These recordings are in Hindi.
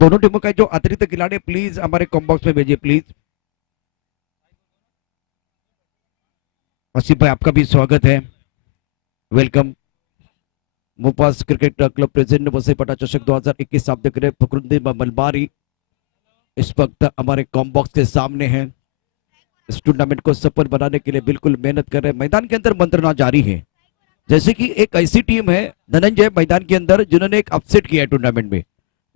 दोनों टीमों का जो अतिरिक्त खिलाड़ी प्लीज हमारे कॉम्बॉक्स में भेजिए प्लीज। आसिफ भाई आपका भी स्वागत है, वेलकम। मोपास क्रिकेट क्लब प्रेसिडेंट वसईपट्टा चषक 2021 आप देख रहे हैं। फखरुद्दीन मलबारी इस वक्त हमारे कॉम्बॉक्स के सामने हैं। इस टूर्नामेंट को सफल बनाने के लिए बिल्कुल मेहनत कर रहे हैं। मैदान के अंदर मंत्रणा जारी है। जैसे कि एक ऐसी टीम है धनंजय मैदान के अंदर जिन्होंने एक अपसेट किया है टूर्नामेंट में।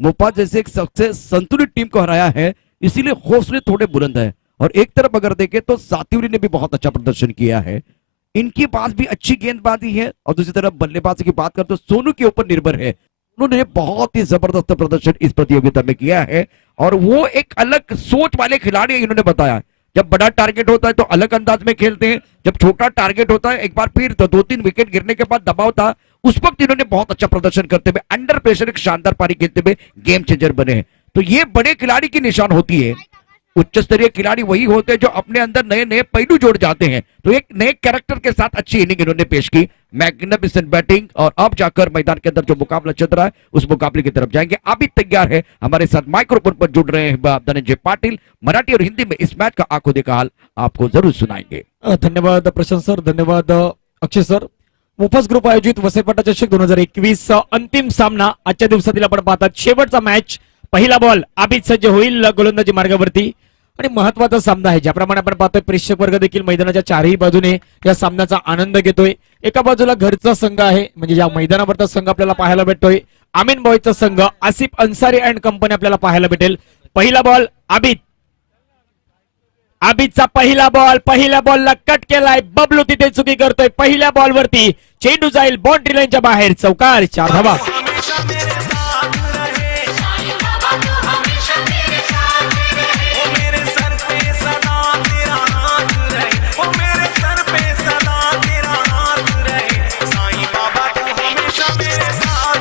मोपा जैसे एक सबसे संतुलित टीम को हराया है, इसीलिए हौसले थोड़े बुलंद है। और एक तरफ अगर देखें तो सातिवरी ने भी बहुत अच्छा प्रदर्शन किया है, इनके पास भी अच्छी गेंदबाजी है। और दूसरी तरफ बल्लेबाजी की बात करें तो सोनू के ऊपर निर्भर है। उन्होंने बहुत ही जबरदस्त प्रदर्शन इस प्रतियोगिता में किया है और वो एक अलग सोच वाले खिलाड़ी इन्होंने बताया। जब बड़ा टारगेट होता है तो अलग अंदाज में खेलते हैं, जब छोटा टारगेट होता है एक बार फिर तो 2-3 विकेट गिरने के बाद दबाव था, उस वक्त इन्होंने बहुत अच्छा प्रदर्शन करते हुए अंडर प्रेशर एक शानदार पारी खेलते हुए गेम चेंजर बने हैं। तो ये बड़े खिलाड़ी की निशान होती है। उच्च स्तरीय खिलाड़ी वही होते हैं जो अपने अंदर नए नए पहलू जोड़ जाते हैं। तो एक नए कैरेक्टर के साथ अच्छी इनिंग इन्होंने पेश की, मैग्निफिसेंट बैटिंग। और अब जाकर मैदान के अंदर जो मुकाबला चल रहा है उस मुकाबले की तरफ जाएंगे। अभी तैयार है हमारे साथ माइक्रोफोन पर जुड़ रहे हैं धनंजय पाटिल। मराठी और हिंदी में इस मैच का आंखों देखा हाल आपको जरूर सुनाएंगे। धन्यवाद प्रशांत सर, धन्यवाद अक्षय सर। मोफस ग्रुप आयोजित वसईपट्टा चषक 2021 अंतिम सामना आजच्या दिवसातील आपण पाहतात. शेवटचा मॅच, पहिला बॉल आबिद सज्ज होईल गोलंदाजी मार्गावरती आणि महत्वाचा सामना आहे. ज्याप्रमाणे आपण पाहतोय प्रेक्षक वर्ग देखील मैदानाच्या चारही बाजूने या सामन्याचा आनंद घेतोय. एका बाजूला घरचा संघ आहे, म्हणजे या मैदानावरचा संघ आपल्याला पाहायला भेटतोय आमीन बॉयचा संघ, आसिफ अन्सारी अँड कंपनी आपल्याला पाहायला भेटेल. पहिला बॉल आबिद, आबिदचा पहिला बॉल, पहिल्या बॉलला कट केलाय. बबलू तिथे चुकी करतोय. पहिल्या बॉलवरती चेंडू जाईल बाउंड्री लाईनच्या बाहेर, चौकार, 4 धावा.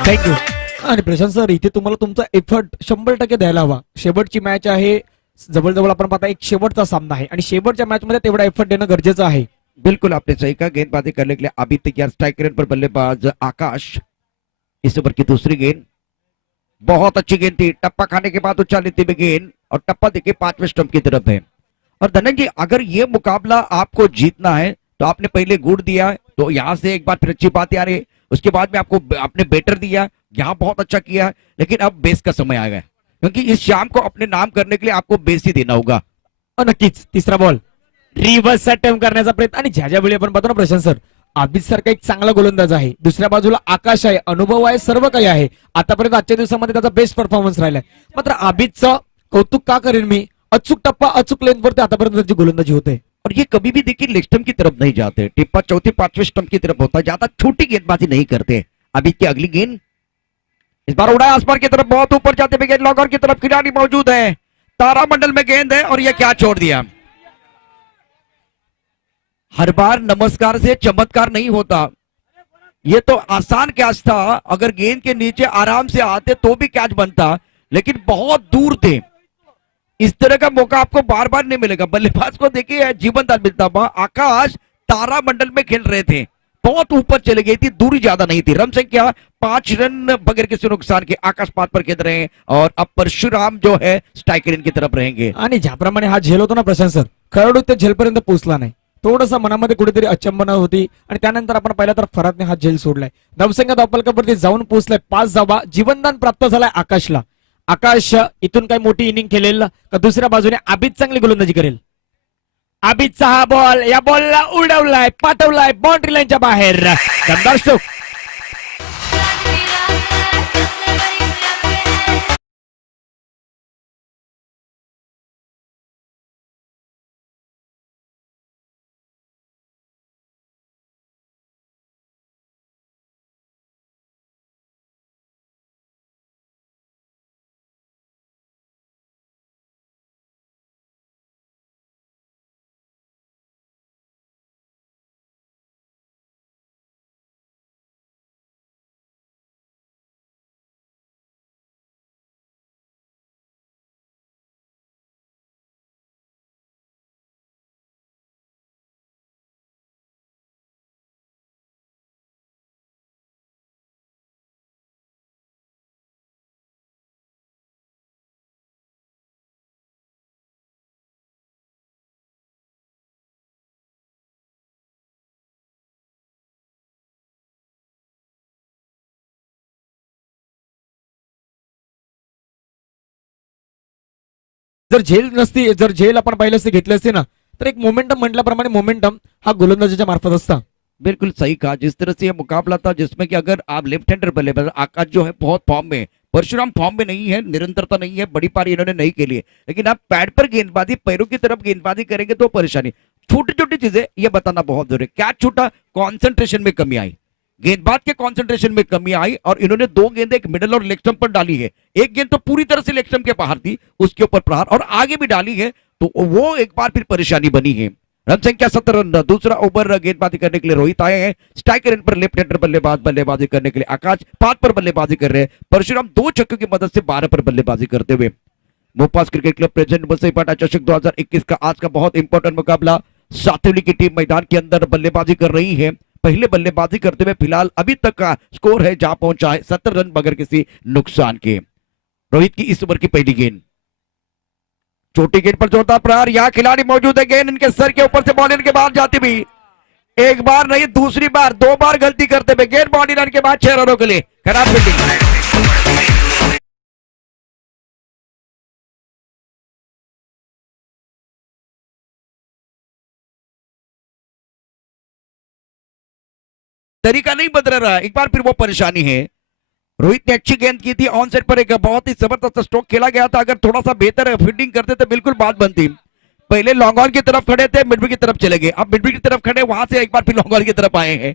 थँक्यू. आणि प्रशांत सर, इथे तुम्हाला तुमचा एफर्ट 100% द्यायला हवा. शेवटची मॅच आहे, जवळजवळ आपण पाहता एक शेवटचा सामना आहे आणि शेवटच्या मॅच मध्ये तेवढा एफर्ट देणं गरजेचं आहे. बिल्कुल आपने सही कहा, गेंदबाजी करने के लिए अभी तैयार। स्ट्राइक रेट पर बल्लेबाज आकाश। इस ओवर की दूसरी गेंद बहुत अच्छी गेंद थी, टप्पा खाने के बाद उछाल लेती हुई गेंद और टप्पा देखिए 5वें स्टंप की तरफ है। और धनंजय अगर ये मुकाबला आपको जीतना है तो आपने पहले गुड़ दिया है, तो यहाँ से एक बार फिर अच्छी बात आ रही है। उसके बाद में आपको आपने बेटर दिया, यहाँ बहुत अच्छा किया है, लेकिन अब बेस का समय आ गया, क्योंकि इस शाम को अपने नाम करने के लिए आपको बेस ही देना होगा। नक्कीच तिसरा बॉल रिव्हर्स अटेम्प्ट करण्याचा प्रयत्न. आणि ज्या वेळी आपण पाहतो ना प्रशांत सर, आबिद सारखा एक चांगला गोलंदाज आहे, दुसऱ्या बाजूला आकाश आहे, अनुभव आहे, सर्व काही आहे. आतापर्यंत आजच्या दिवसामध्ये त्याचा बेस्ट परफॉर्मन्स राहिलाय. मात्र आबिदचं कौतुक का करेन मी, अचूक टप्पा अचूक लेंथ वरती आतापर्यंत त्याची गोलंदाजी होते. और ये कभी भी देखिए लेग स्टंप की तरफ नहीं जाते, टिप्पा चौथी 5वें स्टंप की तरफ होता है, ज्यादा छोटी गेंदबाजी नहीं करते। अभी की अगली गेंद इस बार उड़ाया आसमान की तरफ, बहुत ऊपर जाते हुए गेंद लॉगर की तरफ खिलाड़ी मौजूद है, तारामंडल में गेंद है और यह क्या छोड़ दिया। हर बार नमस्कार से चमत्कार नहीं होता, ये तो आसान कैच था। अगर गेंद के नीचे आराम से आते तो भी कैच बनता, लेकिन बहुत दूर थे। इस तरह का मौका आपको बार बार नहीं मिलेगा। बल्लेबाज को देखिए जीवन दान मिलता हुआ। आकाश तारामंडल में खेल रहे थे, बहुत ऊपर चले गई थी, दूरी ज्यादा नहीं थी। रन संख्या 5 रन बगैर किसी नुकसान के आकाश 5 पर खेल रहे हैं और अब परशुराम जो है स्ट्राइकर की तरफ रहेंगे। आणि ज्याप्रमाणे हा झेल होतो ना प्रशांत सर, खेळाडू त्या झेलपर्यंत पोहोचला नाही. थोडंसं मनामध्ये कुठेतरी अचंबना होती आणि त्यानंतर आपण पाहिलं तर फरातने हा झेल सोडलाय. नवसंख्या धावफलकावरती जाऊन पोहोचलाय, 5 धावा. जीवनदान प्राप्त झालाय आकाशला. आकाश इथून काही मोठी इनिंग खेळेल का दुसऱ्या बाजूने आबिद चांगली गोलंदाजी करेल. आबिदचा हा बॉल, या बॉलला उडवलाय, पाठवलाय बाउंड्री लाईनच्या बाहेर, दमदार स्ट्रोक. जर झेल नसती, जर झेल आपण पाहिलं असते, घेतली असते ना, तर एक मोमेंटम म्हटल्याप्रमाणे मोमेंटम हा गोलंदाजीच्या मार्फत असता. बिल्कुल सही कहा। जिस तरह से ये मुकाबला था जिसमें कि अगर आप लेफ्ट हैंडर बल्लेबाज, आकाश जो है बहुत फॉर्म में है, परशुराम फॉर्म में नहीं है, निरंतरता नहीं है, बड़ी पारी इन्होंने नहीं खेली है, लेकिन आप पैड पर गेंदबाजी, पैरों की तरफ गेंदबाजी करेंगे तो परेशानी। छोटी छोटी चीजें ये बताना बहुत जरूरी है। क्या छूटा? कॉन्सेंट्रेशन में कमी आई, गेंदबाज के कॉन्सेंट्रेशन में कमी आई, और इन्होंने दो गेंदें एक मिडल और लेग स्टंप पर डाली है। एक गेंद तो पूरी तरह से लेग स्टंप के बाहर थी, उसके ऊपर प्रहार, और आगे भी डाली है, तो वो एक बार फिर परेशानी बनी है। रन संख्या 17 रन। दूसरा ओवर गेंदबाजी करने के लिए रोहित आए हैं। स्ट्राइकर एंड पर लेफ्ट हैंडर बल्लेबाज बल्लेबाजी करने के लिए आकाश 5 पर बल्लेबाजी कर रहे हैं। परशुराम 2 छक्कों की मदद से 12 पर बल्लेबाजी करते हुए। मोपास क्रिकेट क्लब प्रेजेंट बसईपाटा चषक 2021 का आज का बहुत इंपॉर्टेंट मुकाबला। सातवली की टीम मैदान के अंदर बल्लेबाजी कर रही है। पहले बल्लेबाजी करते हुए फिलहाल अभी तक का स्कोर है जहां पहुंचा है 70 रन बगैर किसी नुकसान के। रोहित की इस ओवर की पहली गेंद, छोटी गेंद पर जोरदार प्रहार, यहां खिलाड़ी मौजूद है, गेंद इनके सर के ऊपर से बॉल इनके बाहर जाती भी, एक बार नहीं दूसरी बार, 2 बार गलती करते हुए गेंद बॉडी रन के बाद 6 रनों के लिए। खराब फील्डिंग। तरीका नहीं बदल रहा, एक बार फिर वो परेशानी है। रोहित ने अच्छी गेंद की थी, ऑन सेट पर एक बहुत ही जबरदस्त स्ट्रोक खेला गया था। अगर थोड़ा सा बेहतर फील्डिंग करते तो बिल्कुल बात बनती। पहले लॉन्ग ऑन की तरफ खड़े थे, मिडविकेट की तरफ चले गए, अब मिडविकेट की तरफ खड़े, वहां से एक बार फिर लॉन्ग ऑन की तरफ आए हैं,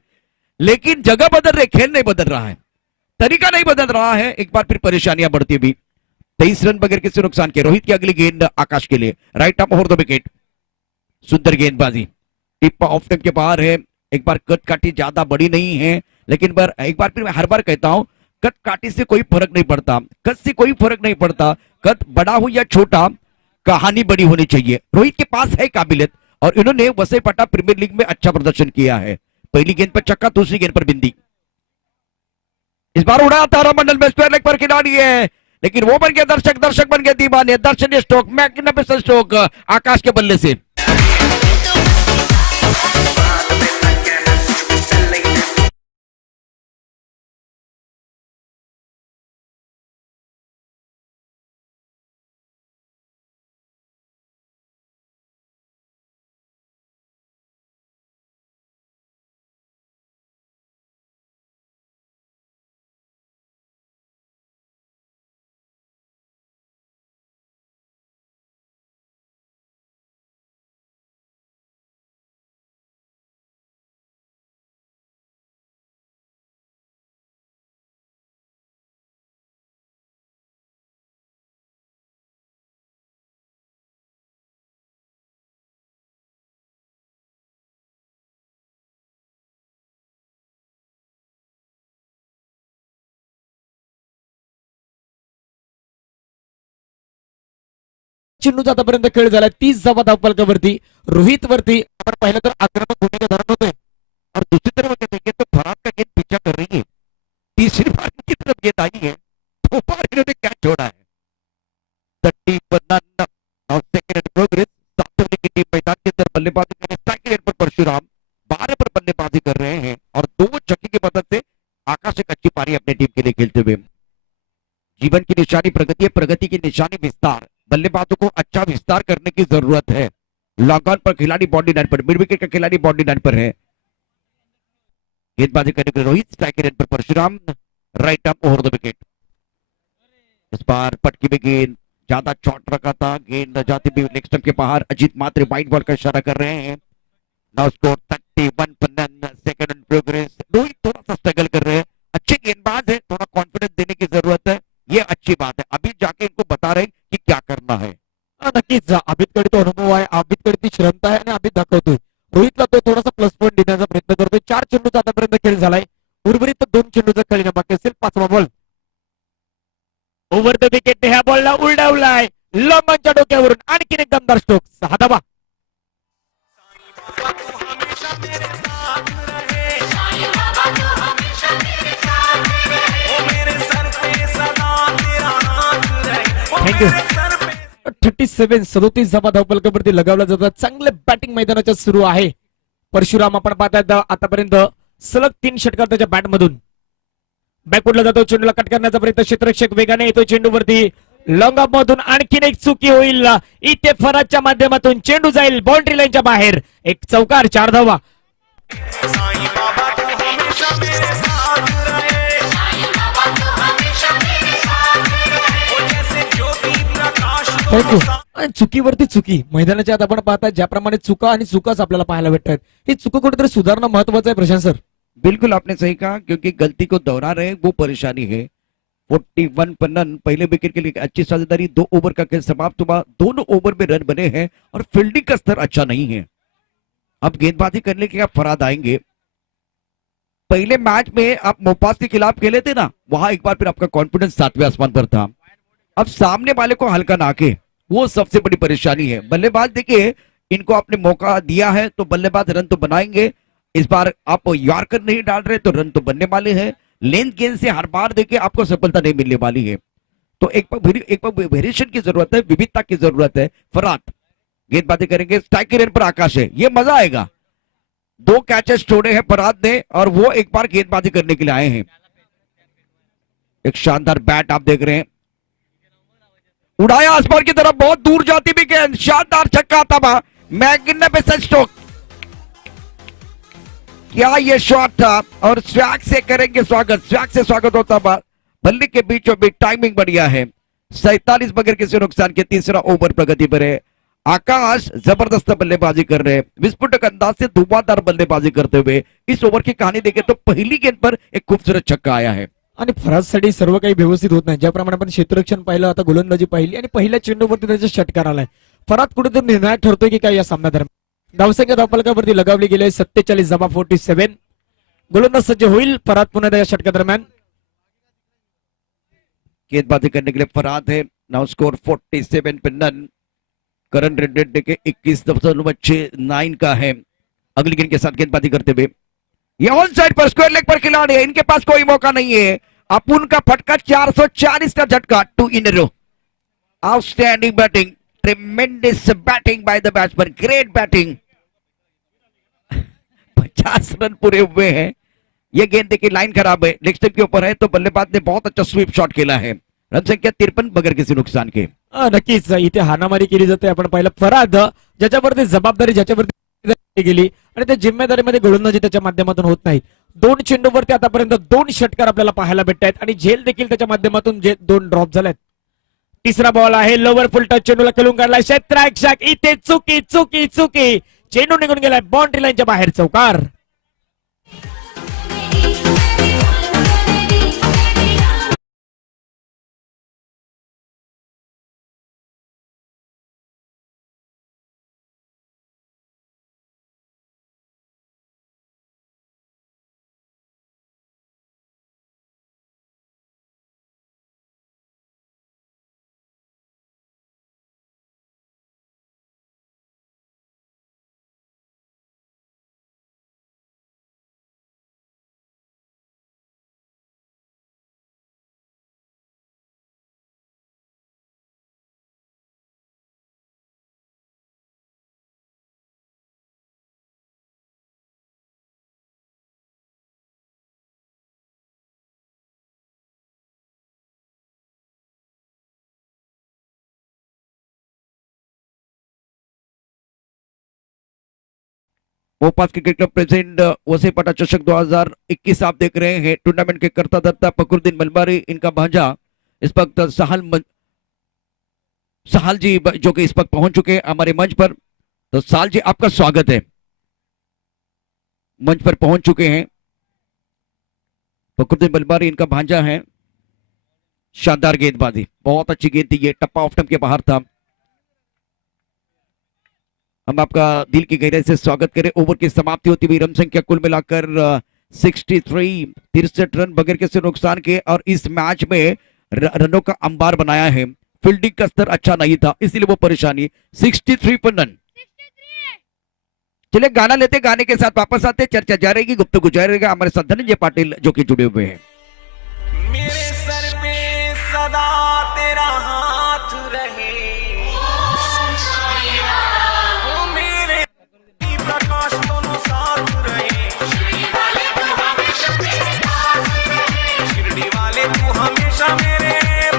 लेकिन जगह बदल रहे, खेल नहीं बदल रहा है, तरीका नहीं बदल रहा है। एक बार फिर परेशानियां बढ़ती भी। 23 रन बगैर किसी नुकसान के। रोहित की अगली गेंद आकाश के लिए, right arm over the wicket. सुंदर गेंदबाजी, टिप ऑफ टाइम के बाहर है। एक बार कट काटी ज्यादा बड़ी नहीं है, लेकिन एक बार फिर मैं हर बार कहता हूं, कट काटी से कोई फर्क नहीं पड़ता, कट से कोई फर्क नहीं पड़ता, कट बड़ा हो या छोटा, कहानी बड़ी होनी चाहिए। रोहित के पास है काबिलियत, और इन्होंने वसईपाटा प्रीमियर लीग में अच्छा प्रदर्शन किया है। पहली गेंद पर छक्का, दूसरी गेंद पर बिंदी। इस बार उड़ा तारामंडल में स्क्वायर लेग पर खिलाड़ी है, लेकिन वो बन गए दर्शक, दर्शक बन गए दीवाने। दर्शनीय स्ट्रोक, मैग्निफिसेंट स्ट्रोक आकाश के बल्ले से। चेंडूचा आतापर्यंत खेळ झाला 30 धावा धावफलकावरती, रोहित वरती आपण पाहिलं तर आक्रमक भूमिका धरत होते, और दूसरी तरफ अगर देखें तो फरहाद का गेंद पीछा कर रही है। तीसरी बार की तरफ गेंद आई है, 2 बार इन्होंने कैच छोड़ा है। 30 रन और सेकंड प्रोग्रेस। सातवली की टीम मैदान के अंदर बल्लेबाजी के लिए स्ट्राइक रेट पर परशुराम 12 पर बल्लेबाजी कर रहे हैं, और 2 छक्के की मदद से आकाश एक अच्छी पारी अपनी टीम के लिए खेलते हुए। जीवन की निशानी प्रगति है, प्रगति की निशानी विस्तार। बल्लेबाजों को अच्छा विस्तार करने की जरूरत है। लॉन्ग ऑन पर खिलाड़ी बॉडी लाइन पर, मिड विकेट का खिलाड़ी बॉडी लाइन पर है। गेंदबाजी करने के लिए रोहित, स्ट्राइक रेट पर Parshuram, right arm over the wicket. इस बार पटकी में गेंद ज्यादा चौट रखा था, गेंद जाती भी लेग स्टंप के बाहर। अजीत मात्र वाइट बॉल का इशारा कर रहे हैं। नाउ स्कोर 31 पर none, second in progress. Rohit थोड़ा सा स्ट्रगल कर रहे हैं, अच्छे गेंदबाज है, थोड़ा कॉन्फिडेंस देने की जरूरत है, ये अच्छी बात है। अभी जाके इनको बता रहे हैं कि क्या करना है। नक्कीच अभितकडे तो अनुभव आहे, अभितकडे ती श्रमता आहे आणि अभित दाखवतोय। रोहितला तो थोडासा प्लस पॉईंट देण्याचा प्रयत्न करतोय। 4 चेंडूचा आतापर्यंत खेळ झालाय, उर्वरित 2 चेंडूचा खेळणं बाकी असेल। 5वा बॉल ओव्हर द विकेट, ह्या बॉलला उलडावलाय लॉंगॉनच्या डोक्यावरून, आणखीन एक दमदार स्ट्रोक, 6 धावा। थँक्यू। 37 धावा धावफलकावरती लगावला जातात। चांगले बॅटिंग मैदानाच्या सुरू आहे। परशुराम आपण पाहतायत आतापर्यंत सलग 3 षटकार त्याच्या बॅट मधून। बॅकवर्डला जातो, चेंडूला कट करण्याचा प्रयत्न, क्षेत्ररक्षक वेगाने येतो चेंडूवरती, लॉंग ऑफ मधून आणखीन एक चुकी होईल इथे फराजच्या माध्यमातून चेंडू जाईल बाउंड्री लाईनच्या बाहेर. एक चौकार 4 धावा. साईं बाबा तू हमेशा मेरे साथ रहे, साईं बाबा तू हमेशा मेरे साथ रहे, ओ जैसे ज्योति प्रकाश थँक्यू. आणि चुकीवरती चुकी मैदानाच्या आत आपण पाहता ज्याप्रमाणे चुका आणि चुकाच आपल्याला पाहायला भेटतात. ही चुका कुठेतरी सुधारणं महत्वाचं आहे प्रशांत सर. बिल्कुल आपने सही कहा, क्योंकि गलती को दोहरा रहे वो परेशानी है. 41 पर रन, पहले विकेट के लिए अच्छी साझेदारी, 2 ओवर का खेल समाप्त हुआ, दोनों ओवर में रन बने हैं और फील्डिंग का स्तर अच्छा नहीं है. अब गेंदबाजी करने के लिए फराद आएंगे. पहले मैच में आप मोपास के खिलाफ खेले थे ना, वहां एक बार फिर आपका कॉन्फिडेंस 7वें आसमान पर था. अब सामने वाले को हल्का ना के, वो सबसे बड़ी परेशानी है. बल्लेबाज देखिए, इनको आपने मौका दिया है तो बल्लेबाज रन तो बनाएंगे. इस बार आप यॉर्कर नहीं डाल रहे तो रन तो बनने वाले हैं. लेंथ गेंद से हर बार देखिए आपको सफलता नहीं मिलने वाली है. तो एक बार वेरिएशन की जरूरत है, विविधता की जरूरत है. फरात गेंदबाजी करेंगे, स्ट्राइक के रेन पर आकाश है, ये मजा आएगा. 2 कैचेस छोड़े हैं फरात ने और वो एक बार गेंदबाजी करने के लिए आए हैं. एक शानदार बैट आप देख रहे हैं, उड़ाया आसमान की तरफ, बहुत दूर जाती भी गेंद, शानदार छक्का था. मैग्निफिसेंट स्ट्रोक, क्या ये शॉट था. और स्वैग से करेंगे स्वागत, स्वैग से स्वागत होता हुआ. बल्ले के बीचों बीच टाइमिंग बढ़िया है. 47 बगैर किसी नुकसान के तीसरा ओवर प्रगति पर है. आकाश जबरदस्त बल्लेबाजी कर रहे हैं, विस्फोटक अंदाज से धुआंधार बल्लेबाजी करते हुए. इस ओवर की कहानी देखें तो पहली गेंद पर एक खूबसूरत छक्का आया है. आणि फराजसाठी सर्व काही व्यवस्थित होत नाही. ज्याप्रमाणे आपण क्षेत्ररक्षण पाहिलं, आता गोलंदाजी पाहिली आणि पहिल्या चेंडूवरती त्याचा षटकार आलाय. फराद कुठेतरी निर्णायक ठरतोय की काय या सामन्यादरम्यान. धावसंख्या धावफलकावरती लगावली गेली 47 जमा 47. गोलंदाज सज्ज होईल फराद पुन्हा त्या षटकादरम्यान. गेंदबाजी करने के लिए फराद है. नाउ स्कोर 47 पे नन. करंट रेट देखे 21.69 का है. अगली गेंद के साथ गेंदबाजी करते हुए ये ऑन साइड पर स्क्वायर लेग पर खिलाड़ी है, इनके पास कोई मौका नहीं है. अपुन का फटका 440 का झटका, 2 in row. Outstanding batting, tremendous batting by the batsman, great batting. 50 run पूरे हुए हैं. ये गेंद देखिए लाइन खराब है, लेग स्टंप के ऊपर है, तो बल्लेबाज ने बहुत अच्छा स्वीप शॉट खेला है. रन संख्या 53 बगैर किसी नुकसान के. नक्कीच इथे हाणामारी केली जाते. आपण पाहिलं फराद ज्याच्यावरती जबाबदारी ज्याच्यावरती गेली आणि त्या जिम्मेदारीमध्ये गोलंदाजी त्याच्या माध्यमातून होत नाही. 2 चेंडूवरती आतापर्यंत 2 षटकार आपल्याला पाहायला भेटत आहेत आणि झेल देखील त्याच्या माध्यमातून 2 ड्रॉप झालेत. तिसरा बॉल आहे, लोवर फुल टच चेंडूला खेळून काढलाय, स्ट्राइक शॉट. इथे चुकी चुकी चुकी, चेंडू निघून गेलाय बाउंड्री लाईनच्या बाहेर. चौकार. भोपाल क्रिकेट क्लब प्रेजेंट वसीपटा चषक 2021 आप देख रहे हैं. टूर्नामेंट के करता धरता फखरुद्दीन मलबारी, इनका भांजा इस वक्त सहाल जी जो कि इस वक्त पहुंच चुके हैं हमारे मंच पर. तो साल जी आपका स्वागत है, मंच पर पहुंच चुके हैं. फखरुद्दीन मलबारी इनका भांजा है. शानदार गेंदबाजी, बहुत अच्छी गेंद थी, ये टप्पा ऑफ स्टंप के बाहर था. हम आपका दिल की गहराई से स्वागत करें. ओवर की समाप्ति होती हुई रन संख्या कुल मिलाकर 63 रन बगैर किसी नुकसान के. और इस मैच में रनों का अंबार बनाया है. फील्डिंग का स्तर अच्छा नहीं था, इसीलिए वो परेशानी. 63 पर रन. चलिए गाना लेते, गाने के साथ वापस आते, चर्चा जारी रहेगी, गुफ्तगू जारी रहेगा. हमारे साथ धनंजय पाटिल जो कि जुड़े हुए हैं. मेरे सर पे सदा तेरा हाथ रहे, ओ मेरे प्रकाश दोनों साथ रहे. शिरडी वाले तू हमेशा मेरे पास रहे, शिरडी वाले तू हमेशा मेरे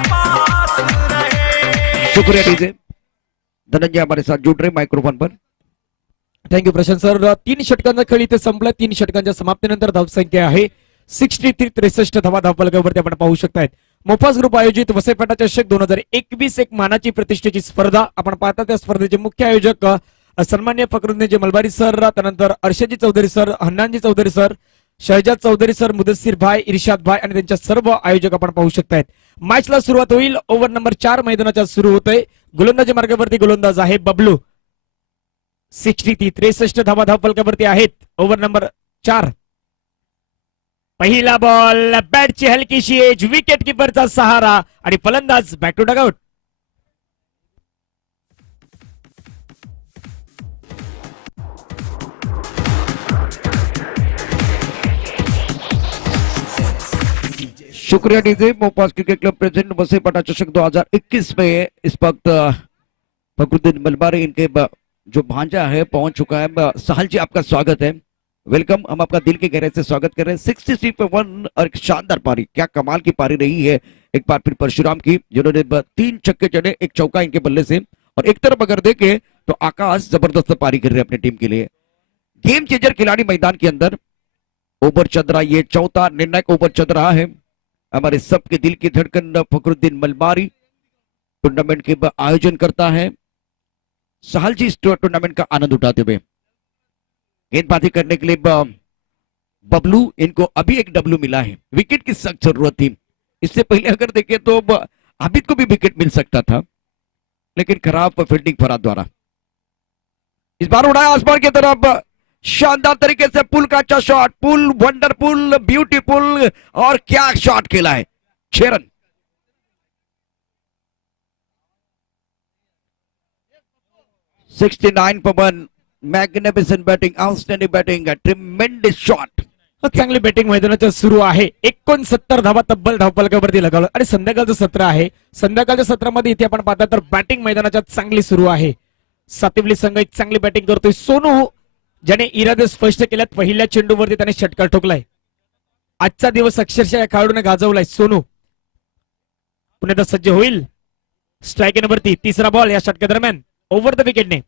पास रहे. शुक्रिया डीजे। धनंजय हमारे साथ जुड़ रहे माइक्रोफोन पर। थँक्यू प्रशांत सर। 3 षटकांचा खेळ इथे संपला। 3 षटकांच्या समाप्तीनंतर धावसंख्या आहे 63 धावा धावफलकावरती आपण पाहू शकतायत। मोफास ग्रुप आयोजित वसईपाटा चषक 2021 एक मानाची प्रतिष्ठेची स्पर्धा आपण पाहता। त्या स्पर्धेचे मुख्य आयोजक सन्मान्य फकरुद्दीन मलबारी सर, त्यानंतर Arshadji Chaudhary sir, Hannanji Chaudhary sir, Shahzad Chaudhary sir, Mudassir भाई, इर्शाद भाई आणि त्यांच्या सर्व आयोजक आपण पाहू शकतायत। मॅचला सुरुवात होईल। ओव्हर नंबर 4 मैदानाच्या सुरू होतोय। गोलंदाजी मार्गावरती गोलंदाज आहे बबलू। 63 धावा धावफलकावरती आहेत। ओव्हर नंबर 4 पहिला बॉल, बॅटची हलकीशी एज, विकेट किपरचा सहारा आणि फलंदाज बॅक टू डगआउट। शुक्रिया डीजे। मोपास क्रिकेट क्लब प्रेजेंट वसईपाटा चषक 2021 में इस वक्त फखरुद्दीन मलबारी इनके जो भांजा है पहुंच चुका है। साहल जी आपका स्वागत है, वेलकम। हम आपका दिल के गहरे से स्वागत कर रहे हैं। 63 पे 1 और एक शानदार पारी, क्या कमाल की पारी रही है एक बार फिर परशुराम की, जिन्होंने 3 छक्के चढ़े, 1 चौका इनके बल्ले से। और एक तरफ अगर देखे तो आकाश जबरदस्त पारी कर रहे हैं अपनी टीम के लिए। गेम चेंजर खिलाड़ी मैदान के अंदर ओवर चल रहा, ये चौथा निर्णायक ओवर चल रहा है। हमारे सबके दिल की धड़कन फखरुद्दीन मलबारी टूर्नामेंट के आयोजन करता है। साहल जी इस टूर्नामेंट का आनंद उठाते हुए गेंदबाजी करने के लिए बबलू, इनको अभी एक डब्लू मिला है। विकेट की सख्त जरूरत थी। इससे पहले अगर देखें तो आबिद को भी विकेट मिल सकता था, लेकिन खराब फील्डिंग फराद द्वारा। इस बार उड़ाया आसमान की तरफ, शानदार तरीके से पुल का अच्छा शॉट, पुल वंडरफुल ब्यूटीफुल, और क्या शॉट खेला है। 6 run. $69 for 1, magnificent batting, outstanding batting, a tremendous shot. चांगली बॅटिंग मैदानाच्या सुरू आहे। 69 धावा तब्बल धावफलकावरती लगावलं आणि संध्याकाळचं सत्र आहे। संध्याकाळच्या सत्रामध्ये इथे आपण पाहता तर बॅटिंग मैदानाच्या चांगली सुरू आहे। सातिवली संघ एक चांगली बॅटिंग करतोय। सोनू ज्याने इरादे स्पष्ट केल्यात, पहिल्या चेंडूवरती त्याने षटकार ठोकलाय। आजचा दिवस अक्षरशः या खेळाडूने गाजवलाय। सोनू पुन्हा सज्ज होईल स्ट्राईक वरती। तिसरा बॉल या षटका दरम्यान ओव्हर द विकेटने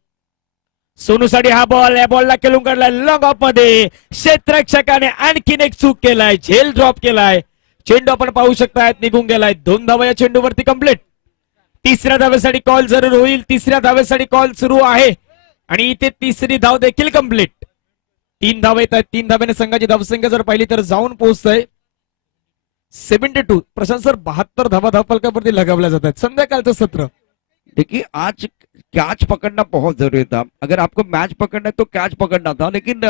सोनूसाठी हा बॉल, या बॉलला खेळून काढलाय लॉंग ऑफ मध्ये। क्षेत्ररक्षकाने आणखीन एक चूक केलाय, झेल ड्रॉप केलाय। चेंडू आपण पाहू शकता निघून गेलाय। 2 धावा या चेंडूवरती कंप्लीट। तिसऱ्या धावेसाठी कॉल जरूर होईल। तिसऱ्या धावेसाठी कॉल सुरू आहे आणि इथे तिसरी धाव देखील कंप्लीट। 3 धावा येत आहेत। 3 धाव्याने संघाची धावसंख्या जर पाहिली तर जाऊन पोहोचतंय 72। प्रशांत सर 72 धावा धावफलकावरती लगावल्या जात आहेत। संध्याकाळचं सत्र देखिए, आज कैच पकड़ना बहुत जरूरी था। अगर आपको मैच पकड़ना है तो कैच पकड़ना था, लेकिन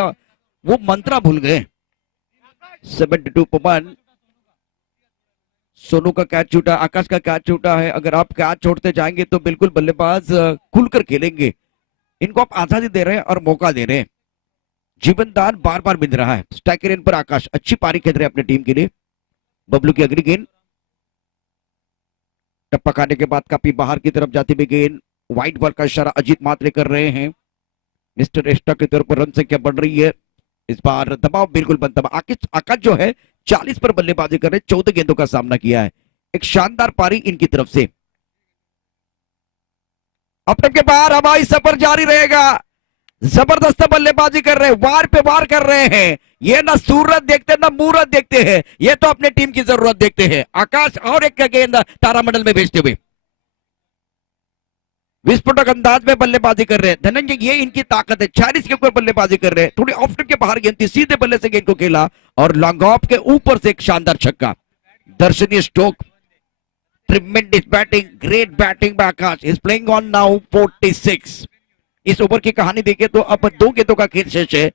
वो मंत्रा भूल गए। 72 पर 1, सोनू का कैच छूटा, आकाश का कैच छूटा है। अगर आप कैच छोड़ते जाएंगे तो बिल्कुल बल्लेबाज खुलकर खेलेंगे। इनको आप आजादी दे रहे हैं और मौका दे रहे हैं। जीवनदान बार बार मिल रहा है। स्ट्राइकर इन पर आकाश अच्छी पारी खेल रहे हैं अपनी टीम के लिए। बबलू की अगली गेंद, टप्पा खाने के बाद काफी बाहर की तरफ जाती हुई गेंद। व्हाइट बॉल का इशारा अजीत मात्रे कर रहे हैं। मिस्टर एस्टा के तौर पर रन संख्या बढ़ रही है। इस बार दबाव बिल्कुल बंद दबाव। आकाश जो है 40 पर बल्लेबाजी कर रहे, 14 गेंदों का सामना किया है। एक शानदार पारी इनकी तरफ से। अपने के बाहर हवाई सफर जारी रहेगा। जबरदस्त बल्लेबाजी कर रहे हैं, वार पे वार कर रहे हैं। ये ना सूरत देखते ना मूरत देखते हैं, ये तो अपने टीम की जरूरत देखते हैं। आकाश और एक गेंद तारामंडल में भेजते हुए विस्फोटक अंदाज में बल्लेबाजी कर रहे हैं धनंजय। ये इनकी ताकत है। 40 के ऊपर बल्लेबाजी कर रहे हैं। थोड़ी ऑफ स्टंप के बाहर गेंद थी, सीधे बल्ले से गेंद को खेला और लॉन्ग ऑफ के ऊपर से एक शानदार छक्का। दर्शनीय stroke, tremendous batting, great batting bye Akash. Is playing on now 46। इस ओवर की कहानी देखें तो अब 2 गेंदों का खेल शेष है।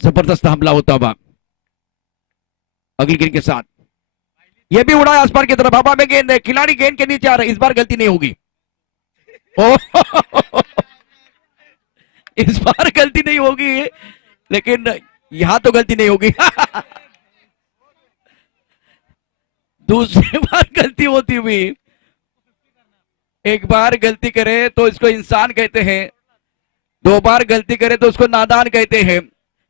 जबरदस्त हमला होता हुआ अगली गेंद के साथ, यह भी उड़ा आसमान की तरफ। हवा में गेंद है, खिलाड़ी गेंद के नीचे आ रहे। इस बार गलती नहीं होगी। इस बार गलती नहीं होगी, लेकिन यहां तो गलती नहीं होगी। दूसरी बार गलती होती हुई। एक बार गलती करे तो इसको इंसान कहते हैं, 2 बार गलती करे तो उसको नादान कहते हैं,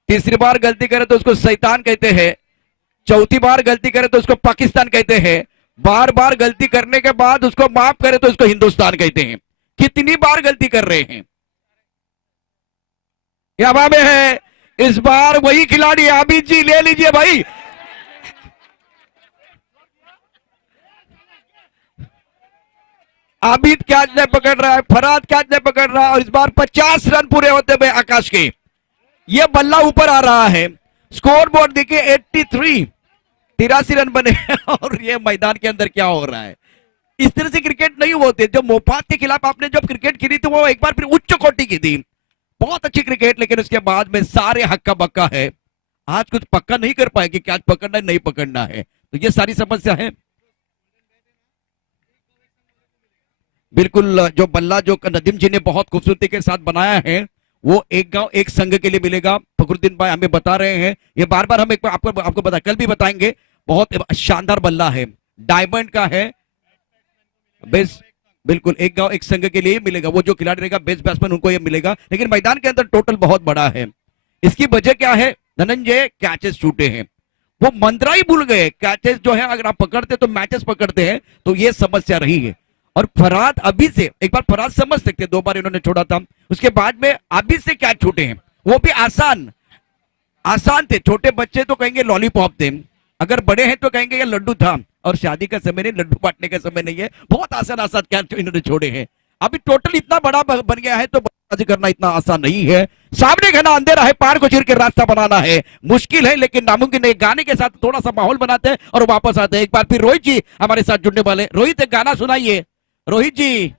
तीसरी बार गलती करे तो उसको शैतान कहते हैं, चौथी बार गलती करे तो उसको पाकिस्तान कहते हैं। बार बार गलती करने के बाद उसको माफ करे तो इसको हिंदुस्तान कहते हैं। कितनी बार गलती कर रहे हैं। ये हवा में है। इस बार वही खिलाड़ी आबिद जी, ले लीजिए भाई। आबिद कैच नहीं पकड़ रहा है, फरहाद कैच नहीं पकड़ रहा है, और इस बार 50 रन पूरे होते हुए आकाश के। ये बल्ला ऊपर आ रहा है। स्कोर बोर्ड देखिए 83, 83 रन बने और ये मैदान के अंदर क्या हो रहा है। इस तरह से क्रिकेट नहीं होते। जो मोफात के खिलाफ आपने जब क्रिकेट खेली थी वो एक बार फिर उच्च कोटि की थी, बहुत अच्छी क्रिकेट, लेकिन उसके बाद में सारे हक्का बक्का है। आज कुछ पक्का नहीं कर पाए कि कैच पकड़ना है नहीं पकड़ना है, तो ये सारी समस्या है। बिल्कुल, जो बल्ला जो नदीम जी ने बहुत खूबसूरती के साथ बनाया है, वो एक गांव एक संघ के लिए मिलेगा। फखरुद्दीन भाई हमें बता रहे हैं, ये बार बार हम एक बार आपको बता, कल भी बताएंगे। बहुत शानदार बल्ला है, डायमंड का है। बेस्ट, बिल्कुल एक गांव एक संघ के लिए मिलेगा। वो जो खिलाड़ी रहेगा बेस्ट बैट्समैन उनको ये मिलेगा, लेकिन मैदान के अंदर टोटल बहुत बड़ा है। इसकी वजह क्या है? धनंजय, कैचेस छूटे हैं। वो मंत्रा ही भूल गए। कैचेस जो है अगर आप पकड़ते तो मैचेस पकड़ते हैं, तो ये समस्या रही है। और फरहाद अभी से, एक बार फरहाद समझ सकते, 2 बार इन्होंने छोड़ा था, उसके बाद में अभी से कैच छूटे हैं, वो भी आसान आसान थे। छोटे बच्चे तो कहेंगे लॉलीपॉप थे, अगर बड़े हैं तो कहेंगे ये लड्डू था। और शादी का समय नहीं, लड्डू बांटने का समय नहीं है। बहुत आसान आसान कैच इन्होंने छोड़े हैं। अभी टोटल इतना बड़ा बन गया है तो बल्लेबाजी करना इतना आसान नहीं है। सामने घना अंधेरा है, पार को चीर के रास्ता बनाना है मुश्किल है, लेकिन नामुमकिन है। गाने के साथ थोड़ा सा माहौल बनाते हैं और वापस आते हैं। एक बार फिर रोहित जी हमारे साथ जुड़ने वाले। रोहित, एक गाना सुनाइए रोहित जी।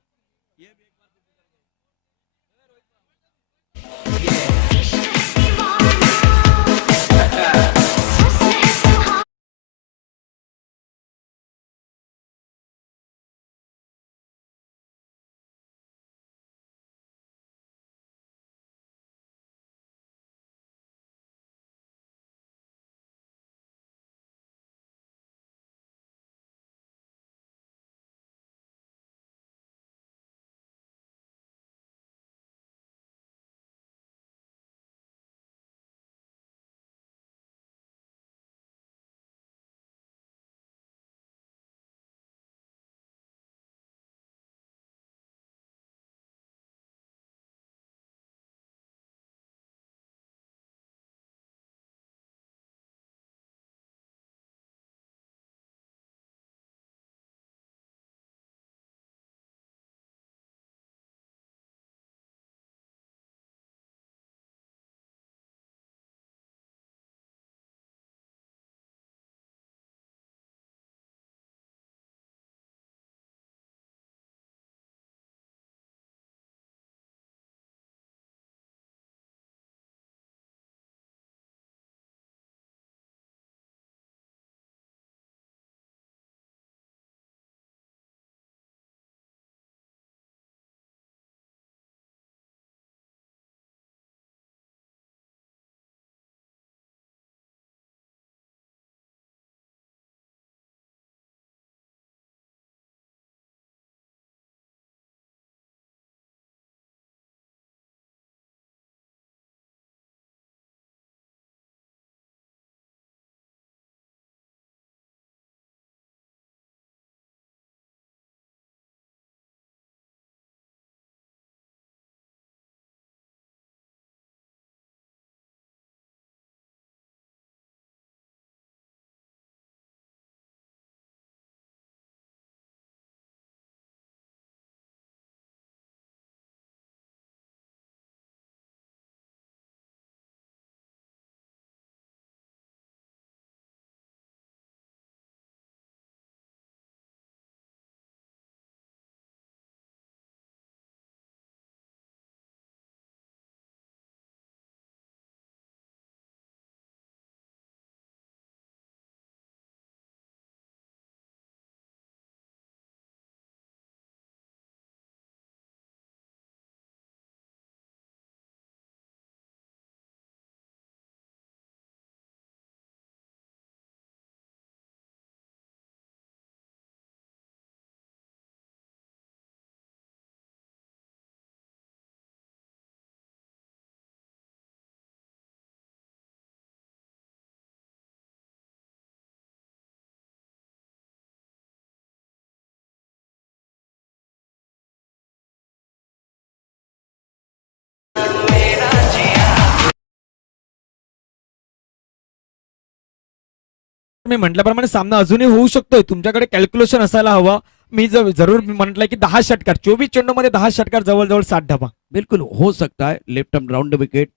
मी म्हटल्याप्रमाणे सामना अजूनही होऊ शकतोय. तुमच्याकडे कॅल्क्युलेशन असायला हवं. मी जरूर म्हटलंय की 10 षटकार, 24 चेंडू मध्ये 10 षटकार, जवळजवळ 60 धावा. बिल्कुल हो सकता है. लेफ्ट आर्म राउंड विकेट,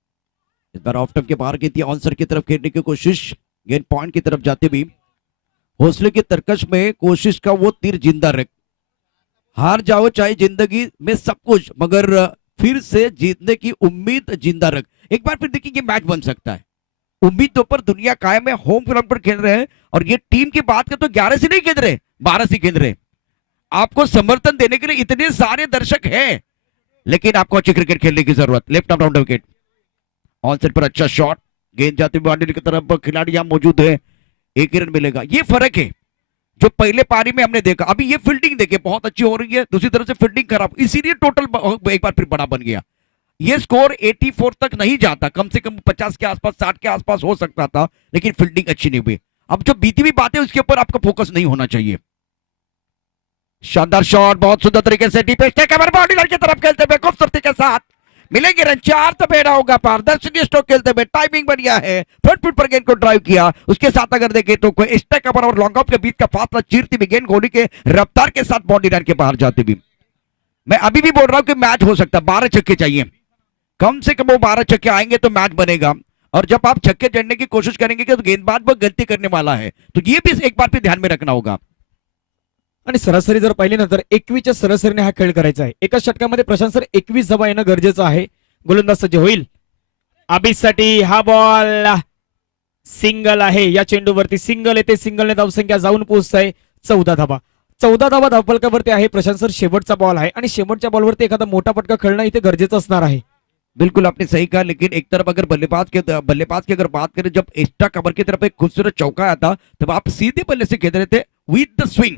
इस बार ऑफ टर्म के बाहर की थी, ऑनसर की तरफ खेलने की कोशिश, गेंद पॉइंट की तरफ जाते भी हौसले की तरकश में कोशिश का वो तीर जिंदा रख. हार जाओ चाहे जिंदगी में सब कुछ, मगर फिर से जीतने की उम्मीद जिंदा रख. एक बार फिर देखिए ये मैच बन सकता है. उम्मीदों पर दुनिया कायम है. होम ग्राउंड पर खेल रहे हैं और ये टीम की बात करें तो 11 से नहीं खेल रहे, 12 से खेल रहे. आपको समर्थन देने के लिए इतने सारे दर्शक हैं, लेकिन आपको अच्छी क्रिकेट खेलने की जरूरत. Left arm round wicket, on side पर अच्छा शॉट, गेंद जाते हुए बाउंड्री की तरफ, खिलाड़ी यहां मौजूद है, एक ही रन मिलेगा. ये फर्क है जो पहले पारी में हमने देखा. अभी ये फील्डिंग देखिए बहुत अच्छी हो रही है, दूसरी तरफ से फील्डिंग खराब, इसीलिए टोटल एक बार फिर बड़ा बन गया. ये स्कोर 84 तक नहीं जाता, कम से कम 50 के आसपास, 60 के आसपास हो सकता था, लेकिन फील्डिंग अच्छी नहीं हुई. अब जो बीती हुई बातें उसके ऊपर आपका फोकस नहीं होना चाहिए. शानदार शॉट, बहुत सुंदर तरीके से डीप कवर बाउंड्री लाइन की तरफ खेलते हुए खूबसूरती के साथ मिलेंगे रन. 4 तो बेड़ा होगा पार. दर्शनीय स्ट्रोक खेलते हुए टाइमिंग बढ़िया है, फ्रंट फुट पर गेंद को ड्राइव किया. उसके साथ अगर देखें तो कोई स्टेक कवर और लॉन्ग ऑफ के बीच का फासला चीरती भी गेंद गोली के रफ्तार के साथ बाउंड्री लाइन के बाहर जाती भी. मैं अभी भी बोल रहा हूं कि मैच हो सकता है. 12 छक्के चाहिए, कम से कम वो 12 छक्के आएंगे तो मैच बनेगा. और जब आप छक्के जड़ने की कोशिश करेंगे कि तो गेंदबाज वो गलती करने वाला है, तो ये भी एक बार फिर ध्यान में रखना होगा. आणि सरासरी जर पाहिली ना तर 21च्या सरासरीने हा खेळ करायचा आहे. एका षटकामध्ये प्रशांत सर 21 धावा येणं गरजेचं आहे. गोलंदाज सज्ज होईल. आबिदसाठी हा बॉल सिंगल आहे. या चेंडूवरती सिंगल येते. सिंगलने धावसंख्या जाऊन पोहोचते 14 धावा. 14 धावा धावफलकावरती आहे. प्रशांत सर शेवटचा बॉल आहे आणि शेवटच्या बॉलवरती एखादा मोठा फटका खेळणं इथे गरजेचं असणार आहे. बिल्कुल आपने सही कहा, लेकिन एक तरफ अगर बल्लेबाज की अगर बात करें, जब एक्स्ट्रा कवर की तरफ एक खूबसूरत चौका आया था तब आप सीधे बल्ले से खेल रहे थे विद द स्विंग.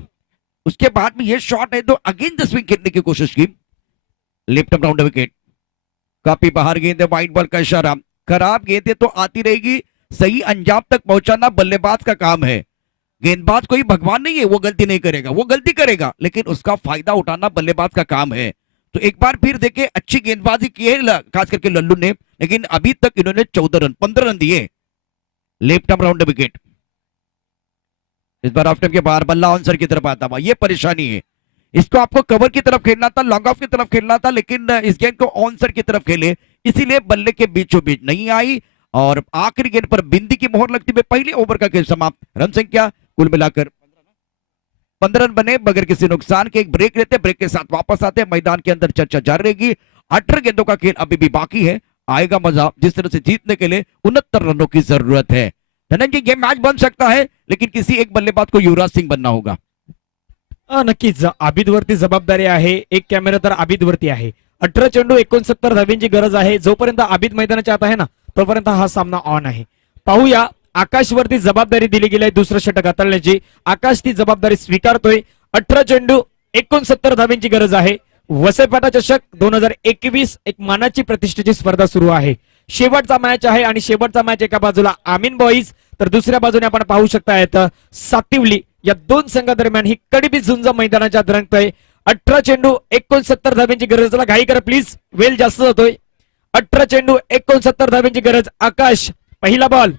उसके बाद में ये शॉट है तो अगेन द स्विंग खेलने की कोशिश की. लेफ्ट आर्म राउंड विकेट, काफी बाहर गेंद है, वाइड बॉल का इशारा. खराब गेंदें तो आती रहेगी, सही अंजाम तक पहुंचाना बल्लेबाज का काम है. गेंदबाज कोई भगवान नहीं है, वो गलती नहीं करेगा, वो गलती करेगा, लेकिन उसका फायदा उठाना बल्लेबाज का काम है. तो एक बार फिर देखे, अच्छी गेंदबाजी की है खास करके लल्लू ने, लेकिन अभी तक इन्होंने 14 रन 15 रन दिए. लेफ्ट आर्म राउंड विकेट, इस बार ऑफ टाइम के बाहर बल्ला ऑनसर की तरफ आता हुआ. ये परेशानी है. इसको आपको कवर की तरफ खेलना था, लॉन्ग ऑफ की तरफ खेलना था, लेकिन इस गेंद को ऑनसर की तरफ खेले, इसीलिए बल्ले के बीचों बीच नहीं आई और आखिरी गेंद पर बिंदी की मोहर लगती हुई पहले ओवर का खेल समाप्त. रन संख्या कुल मिलाकर 15 रन बने बगैर किसी नुकसान के. एक ब्रेक लेते, ब्रेक के साथ वापस आते, मैदान के अंदर चर्चा जारी रहेगी. 18 गेंदों का खेल अभी भी बाकी है. आएगा मजा. जिस तरह से जीतने के लिए 69 रनों की जरूरत है. धनंजय, ये मैच बन सकता है, लेकिन किसी एक बल्लेबाज को युवराज सिंह बनना होगा. नक्कीच आबिदवरती जबाबदारी आहे. एक कॅमेरा तर आबिदवरती आहे. 18 चेंडू 69 धाब्यांची गरज आहे. जोपर्यंत आबिद मैदानाच्या आत आहे ना, तोपर्यंत हा सामना ऑन आहे. पाहूया, आकाशवरती जबाबदारी दिली गेली आहे दुसरं षटक हाताळण्याची. आकाश ती जबाबदारी स्वीकारतोय. 18 चेंडू 69 धाब्यांची गरज आहे. वसईपाटा चषक 2021 एक मानाची प्रतिष्ठेची स्पर्धा सुरू आहे. शेवटचा मॅच आहे आणि शेवटचा मॅच एका बाजूला आमीन बॉईज तर दुसऱ्या बाजूने आपण पाहू शकता सातिवली. या दोन संघादरम्यान ही कडबी झुंज मैदानाच्या आत रंगतोय. 18 चेंडू 69 धाब्यांची गरज. चला घाई करा प्लीज, वेल जास्त जातोय. 18 चेंडू 69 धाब्यांची गरज. आकाश, पहिला बॉल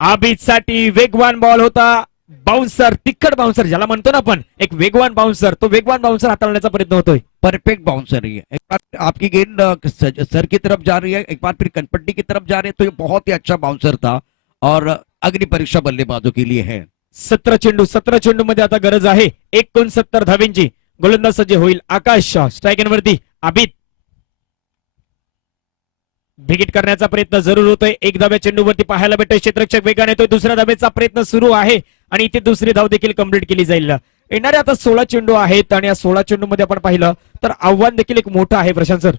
आबिदसाठी वेगवान बॉल होता. बाउन्सर, तिखट बाउन्सर ज्याला म्हणतो ना आपण, एक वेगवान बाउन्सर, तो वेगवान बाउन्सर हाताळण्याचा प्रयत्न होतोय. परफेक्ट बाउंसर है. एक बार आपकी गेंद सर की तरफ जा रही है, एक बार फिर कनपट्टी की तरफ जा रही है, तो ये बहुत ही अच्छा बाउंसर था और अग्नि परीक्षा बल्लेबाजों के लिए है. 17 चेंडू मध्ये आता गरज आहे 69 धाब्यांची. गोलंदाज सज्ज होईल. आकाश स्ट्राईक वरती. आबिद ब्रिगेड करण्याचा प्रयत्न जरूर होतोय. एक धाब्या चेंडूवरती पाहायला भेटतोय. क्षेत्ररक्षक वेगाने येतोय. दुसऱ्या धाब्याचा प्रयत्न सुरू आहे आणि इथे दुसरी धाव देखील कंप्लीट केली जाईल. येणारे आता 16 चेंडू आहेत आणि या 16 चेंडू मध्ये आपण पाहिलं तर आव्हान देखील एक मोठं आहे. प्रशांत सर,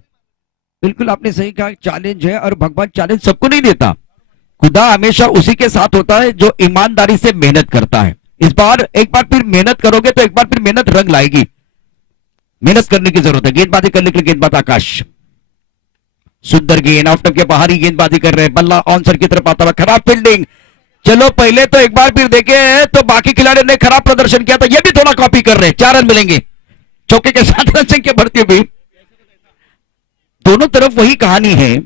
बिल्कुल आपने सही कहा, चैलेंज है और भगवान चैलेंज सबको नहीं देता. खुदा हमेशा उसी के साथ होता है जो ईमानदारी से मेहनत करता है. इस बार एक बार फिर मेहनत करोगे तो एक बार फिर मेहनत रंग लाएगी. मेहनत करने की जरूरत है. गेंदबाजी करने के लिए गेंदबाज आकाश, सुंदर गेंद, ऑफ टप के बाहर ही गेंदबाजी कर रहे हैं. बल्ला ऑनसर की तरफ आता हुआ. खराब फील्डिंग. चलो पहले तो एक बार फिर देखे तो बाकी खिलाड़ियों ने खराब प्रदर्शन किया था, ये भी थोड़ा कॉपी कर रहे हैं. 4 रन मिलेंगे चौके के साथ. रन संख्या बढ़ती हुई. दोनों तरफ वही कहानी है.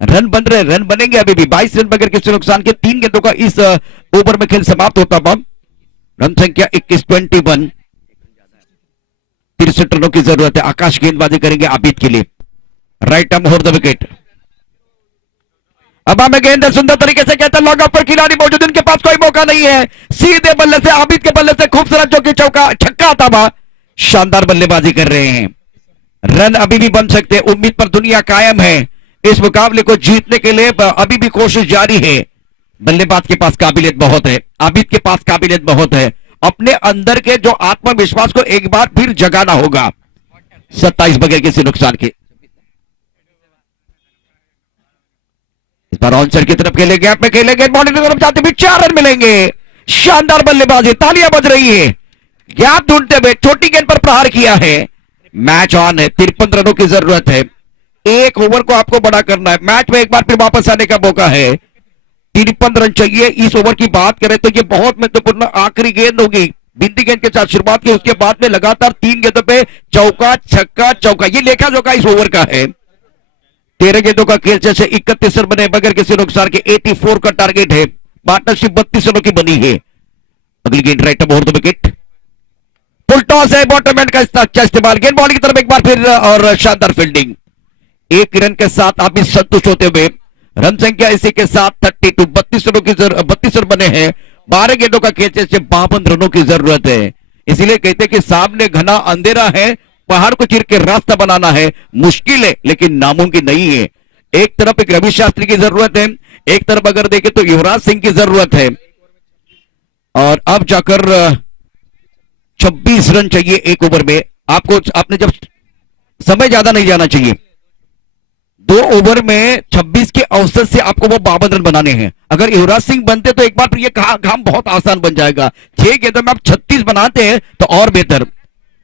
रन बन रहे, रन बनेंगे अभी भी. 22 रन बगैर किसी नुकसान के 3 गेंदों का इस ओवर में खेल समाप्त होता बम। रन संख्या 21-21, 63 रनों की जरूरत है। आकाश गेंदबाजी करेंगे आबिद के लिए, right arm over the wicket. अब हमें गेंद सुंदर तरीके से कहते हैं, लॉन्ग ऑफ पर खिलाड़ी मौजूद, इनके पास कोई मौका नहीं है। सीधे बल्ले से आबिद के बल्ले से खूबसूरत जो कि चौका छक्का आता बा, शानदार बल्लेबाजी कर रहे हैं। रन अभी भी बन सकते हैं, उम्मीद पर दुनिया कायम है। इस मुकाबले को जीतने के लिए अभी भी कोशिश जारी है। बल्लेबाज के पास काबिलियत बहुत है, आबिद के पास काबिलियत बहुत है। अपने अंदर के जो आत्मविश्वास को एक बार फिर जगाना होगा। 27 बगैर किसी नुकसान के। इस बार ऑन साइड की तरफ खेले, गैप में खेलेंगे, बाउंड्री की तरफ जाते हुए 4 रन मिलेंगे। शानदार बल्लेबाजी, तालियां बज रही है। गैप ढूंढते हुए छोटी गेंद पर प्रहार किया है। मैच ऑन है, 53 रनों की जरूरत है। एक ओवर को आपको बड़ा करना है, मैच में एक बार फिर वापस आने का मौका है। 53 रन चाहिए। इस ओवर की बात करें तो यह बहुत महत्वपूर्ण आखिरी गेंद होगी। बिंदी गेंद के साथ शुरुआत की, उसके बाद में लगातार 3 गेंदों पे चौका छक्का चौका, ये लेखा जोखा इस ओवर का है। 13 गेंदों का खेल जैसे 31 रन बने बगैर किसी नुकसान के। 84 का टारगेट है। पार्टनरशिप 32 रनों की बनी है। अगली गेंद right up over the wicket, full toss है, बॉटरमैन का अच्छा इस्तेमाल। गेंद बॉल की तरफ एक बार फिर और शानदार फील्डिंग। 1 रन के साथ आप भी संतुष्ट होते हुए रन संख्या इसी के साथ 32, 32 रनों की 32 रन बने हैं। 12 गेंदों का खेल से 52 रनों की जरूरत है। इसीलिए कहते हैं कि सामने घना अंधेरा है, पहाड़ को चीर के रास्ता बनाना है मुश्किल है लेकिन नामुमकिन नहीं है। एक तरफ एक रवि शास्त्री की जरूरत है, एक तरफ अगर देखें तो युवराज सिंह की जरूरत है। और अब जाकर 26 रन चाहिए एक ओवर में। आपने जब समय ज्यादा नहीं जाना चाहिए, 2 ओवर में 26 के अवसर से आपको वो 52 रन बनाने हैं। अगर युवराज सिंह बनते तो एक बार फिर ये काम बहुत आसान बन जाएगा। 6 गेंदों में आप 36 बनाते हैं तो और बेहतर।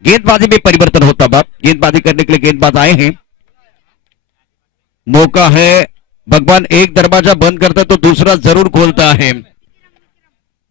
गेंदबाजी में परिवर्तन होता बाप, गेंदबाजी करने के लिए गेंदबाज आए हैं। मौका है, भगवान एक दरवाजा बंद करता है तो दूसरा जरूर खोलता है।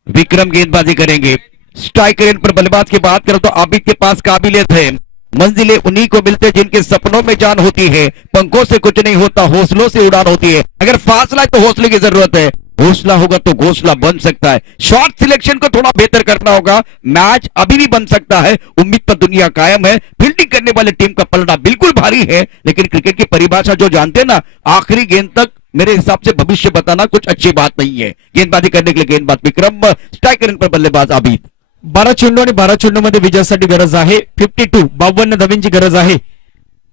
विक्रम गेंदबाजी करेंगे। स्ट्राइक रेट पर बल्लेबाज की बात करें तो आबिद के पास काबिलियत है। मंजिलें उन्हीं को मिलते हैं जिनके सपनों में जान होती है। पंखों से कुछ नहीं होता, हौसलों से उड़ान होती है। अगर फासला है तो हौसले की जरूरत है, हौसला होगा तो घोंसला बन सकता है। शॉट सिलेक्शन को थोड़ा बेहतर करना होगा। मैच अभी भी बन सकता है, उम्मीद पर दुनिया कायम है। फील्डिंग करने वाले टीम का पलड़ा बिल्कुल भारी है, लेकिन क्रिकेट की परिभाषा जो जानते हैं ना, आखिरी गेंद तक मेरे हिसाब से भविष्य बताना कुछ अच्छी बात नहीं है। गेंदबाजी करने के लिए गेंदबाज विक्रम, स्ट्राइक रेट पर बल्लेबाज आबिद। 12 चेंडू आणि 12 चेंडूमध्ये विजयासाठी गरज आहे 52, 52 धावांची गरज आहे।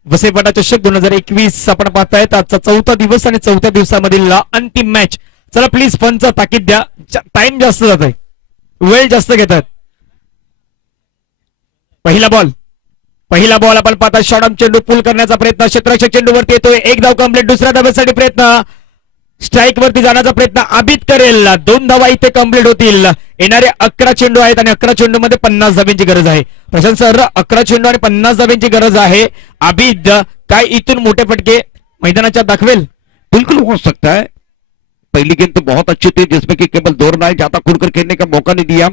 वसईपाटा चषक 2021 आपण पाहतायत। आजचा 4था दिवस आणि 4थ्या दिवसामधील अंतिम मॅच। चला प्लीज फनचा ताकीद द्या, टाइम जास्त जात आहे, वेळ जास्त घेतात। पहिला बॉल आपण पाहता, शॉर्ट चेंडू पुल करण्याचा प्रयत्न, क्षेत्ररक्षक चेंडूवरती येतोय, एक धाव कंप्लीट। दुसऱ्या धावेसाठी प्रयत्न, स्ट्राइक वरती जाण्याचा प्रयत्न आबिद करेल। 2 धावा इथे कंप्लीट होतील। येणारे 11 चेंडू आहेत आणि 11 चेंडू मध्ये 50 धावांची गरज आहे। प्रशांत सर, 11 चेंडू आणि 50 धावांची गरज आहे। आबिद काय इथून मोठे फटके मैदानाच्या दाखवेल? बिल्कुल हो सकता है। पहली गेंद तो बहुत अच्छी थी जिसमें कि केवल 2 रन आए, ज्यादा खुलकर खेलने का मौका नहीं दिया।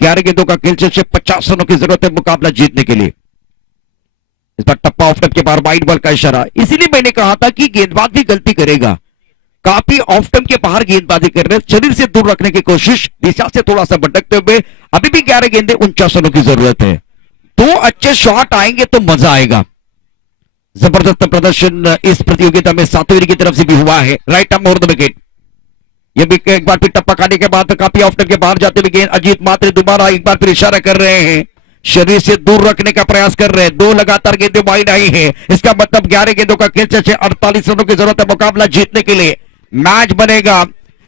11 गेंदों का खेल से 50 रनों की जरूरत है मुकाबला जीतने के लिए। इस बार टप्पा ऑफ के बाहर वाइड बॉल का इशारा। इसीलिए मैंने कहा था कि गेंदबाज भी गलती करेगा। काफी ऑफ टर्म के बाहर गेंदबाजी कर रहे हैं, शरीर से दूर रखने की कोशिश, दिशा से थोड़ा सा भटकते हुए। अभी भी 11 गेंदे 49 रनों की जरूरत है। 2 अच्छे शॉट आएंगे तो मजा आएगा। जबरदस्त प्रदर्शन इस प्रतियोगिता में सातवीं की तरफ से भी हुआ है। Right arm over the wicket. ये भी एक बार फिर टप्पा खाने के बाद काफी ऑफ टर्म के बाहर जाते हुए गेंद अजीत मात्रे दोबारा एक बार फिर इशारा कर रहे हैं, शरीर से दूर रखने का प्रयास कर रहे हैं। 2 लगातार गेंदें वाइड आई है, इसका मतलब 11 गेंदों का खेल से 48 रनों की जरूरत है मुकाबला जीतने के लिए। मैच बनेगा।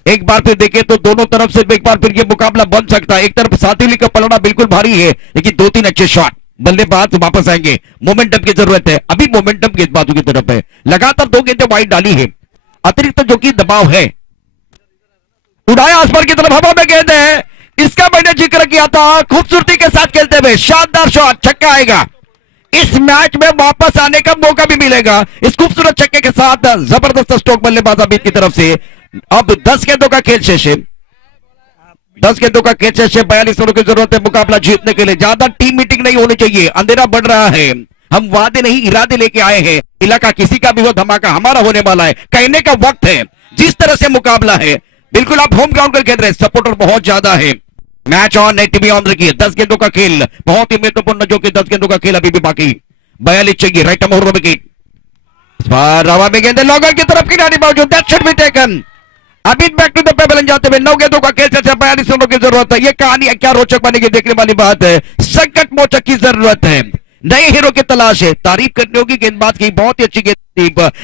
एक बार फिर देखें तो दोनों तरफ से एक बार फिर ये मुकाबला बन सकता है। एक तरफ सातिली का पलड़ा बिल्कुल भारी है, लेकिन 2-3 अच्छे शॉट, बल्लेबाज वापस आएंगे। मोमेंटम की जरूरत है, अभी मोमेंटम गेंदबाजों की तरफ है। लगातार 2 गेंदें वाइड डाली है, अतिरिक्त जो कि दबाव है। उड़ाया आसमान की तरफ, हवा में गेंद है, इसका मैंने जिक्र किया था। खूबसूरती के साथ खेलते हुए शानदार शॉट, छक्का आएगा। इस मैच में वापस आने का मौका भी मिलेगा इस खूबसूरत छक्के के साथ। जबरदस्त स्ट्रोक बल्लेबाज आबिद की तरफ से। अब 10 गेंदों का खेल शेष है, 10 गेंदों का खेल शेष है। 42 रनों की जरूरत है मुकाबला जीतने के लिए। ज्यादा टीम मीटिंग नहीं होनी चाहिए, अंधेरा बढ़ रहा है। हम वादे नहीं इरादे लेके आए हैं। इलाका किसी का भी हो, धमाका हमारा होने वाला है, कहने का वक्त है। जिस तरह से मुकाबला है, बिल्कुल आप होम ग्राउंड पर खेल रहे हैं, सपोर्टर बहुत ज्यादा है। मैच ऑन है, टीवी ऑन रखिए। 10 गेंदों का खेल बहुत ही महत्वपूर्ण, जो कि 10 गेंदों का खेल अभी भी बाकी। 42 चाहिए, राइट आर्म ओवर विकेट। इस बार हवा में गेंद लॉन्गर की तरफ खिलाड़ी मौजूद, दैट शुड बी टेकन। अभी बैक टू द पेबल जाते हुए 9 गेंदों का खेल से 42 रनों की जरूरत है। ये कहानी क्या रोचक बनेगी, देखने वाली बात है। संकट मोचक की जरूरत है, नए हीरो की तलाश है। तारीफ करनी होगी गेंदबाज की, बहुत ही अच्छी गेंद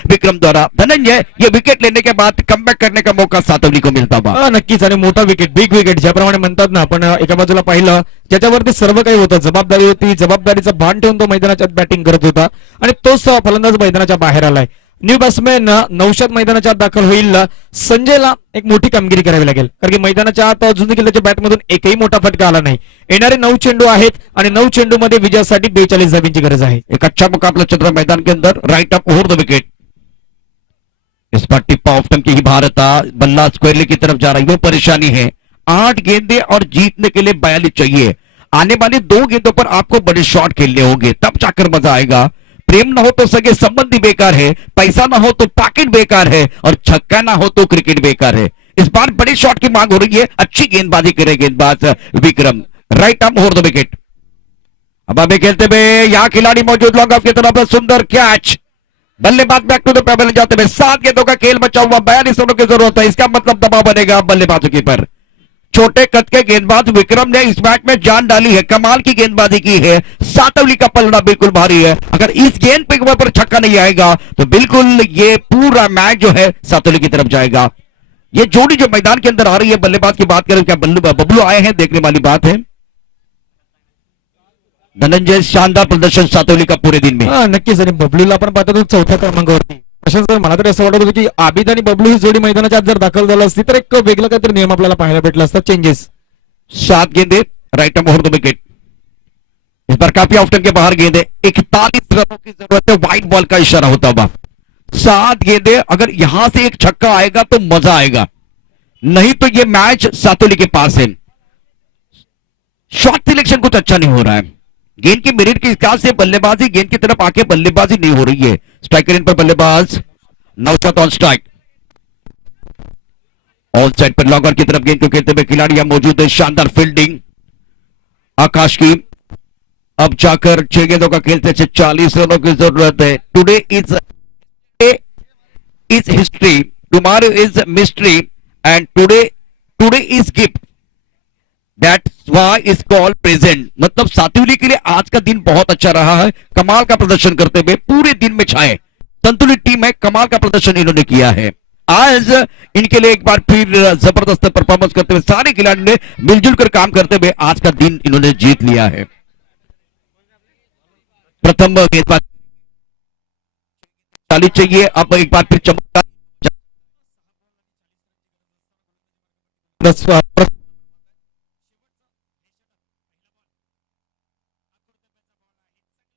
विक्रम द्वारा। धनंजय, ये विकेट लेने के बाद कमबॅक करने का मौका सातवली को मिळता बा। नक्कीच, आणि मोठा विकेट, बिग विकेट ज्याप्रमाणे म्हणतात ना, आपण एका बाजूला पाहिलं ज्याच्यावरती सर्व काही होतं, जबाबदारी होती, जबाबदारीचं भान ठेवून तो मैदानाच्या बॅटिंग करत होता आणि तोच फलंदाज मैदानाच्या बाहेर आलाय। न्यू बॅट्समॅन नौशाद मैदानाच्या आत दाखल होईल। संजयला एक मोठी कामगिरी करावी लागेल, कारण की मैदानाच्या आत अजून देखील त्याच्या बॅटमधून एकही मोठा फटका आला नाही। येणारे 9 चेंडू आहेत आणि 9 चेंडू मध्ये विजयासाठी 42 धावींची गरज आहे। एक अच्छा मुकाबला चल रहा है मैदान के अंदर, right up over the wicket. इस बार टिप्पा ऑफ स्टंप की ही भारत बल्ला स्क्वायरली की तरफ जा रहा है, वो परेशानी है। 8 गेंदे और जीतने के लिए 42 चाहिए। आने वाली 2 गेंदों पर आपको बड़े शॉट खेलने होंगे, तब जाकर मजा आएगा। प्रेम ना हो तो सगे संबंधी बेकार है, पैसा ना हो तो पॉकेट बेकार है, और छक्का ना हो तो क्रिकेट बेकार है। इस बार बड़े शॉट की मांग हो रही है, अच्छी गेंदबाजी करे गेंदबाज Vikram. Right arm over the wicket. अब अभी खेलते हुए यहां खिलाड़ी मौजूद, लॉन्ग ऑफ की तरफ सुंदर कैच। बल्लेबाज बैक टू द पेबल जाते हुए 7 गेंदों का खेल बचा हुआ, 42 रनों की जरूरत है। इसका मतलब दबाव बनेगा बल्लेबाजों के पर। छोटे कद के गेंदबाज विक्रम ने इस मैच में जान डाली है, कमाल की गेंदबाजी की है। सातवली का पलड़ा बिल्कुल भारी है, अगर इस गेंद पे पर छक्का नहीं आएगा तो बिल्कुल ये पूरा मैच जो है सातवली की तरफ जाएगा। ये जोड़ी जो मैदान के अंदर आ रही है, बल्लेबाज की बात करें, क्या बबलू आए हैं, देखने वाली बात है। धनंजय, शानदार प्रदर्शन सातवली का पूरे दिन में। नक्कीच, आणि बबलूला आपण पाहतो चौथ्या क्रमांकावरती। प्रशांत सर, मला तर असं वाटत होतं की आबिद आणि बबलू ही जोडी मैदानाच्या आत जर दाखल झाला असती तर एक वेगळं काहीतरी नियम आपल्याला पाहायला भेटला असता, चेंजेस। 7 गेंदे, right arm over the wicket. इस बार काफी ऑफ स्टंप के बाहर गेंदे, 41 रनों की जरूरत है, व्हाइट बॉल का इशारा होता हुआ। 7 गेंदे, अगर यहां से एक छक्का आएगा तो मजा आएगा, नहीं तो ये मैच सातोली के पास है। शॉट सिलेक्शन कुछ अच्छा नहीं हो रहा है, गेंद की मेरिट के हिसाब से बल्लेबाजी, गेंद की तरफ आके बल्लेबाजी नहीं हो रही है। स्ट्राइकर इन पर बल्लेबाज Naushad on strike. On side पर लॉन्गर की तरफ गेंद को खेलते हुए खिलाड़ी यहां मौजूद है, शानदार फील्डिंग आकाश की। अब जाकर 6 गेंदों का खेलते से 40 रनों की जरूरत है। Today is history, tomorrow is mystery, and today is gift, that's why is called present. मतलब सातवली के लिए आज का दिन बहुत अच्छा रहा है, कमाल का प्रदर्शन करते हुए पूरे दिन में छाए। संतुलित टीम है, कमाल का प्रदर्शन इन्होंने किया है। आज इनके लिए एक बार फिर जबरदस्त परफॉर्मेंस करते हुए सारे खिलाड़ियों ने मिलजुल कर काम करते हुए आज का दिन इन्होंने जीत लिया है। प्रथम गेंदबाज चालीस चाहिए, अब एक बार फिर चमत्कार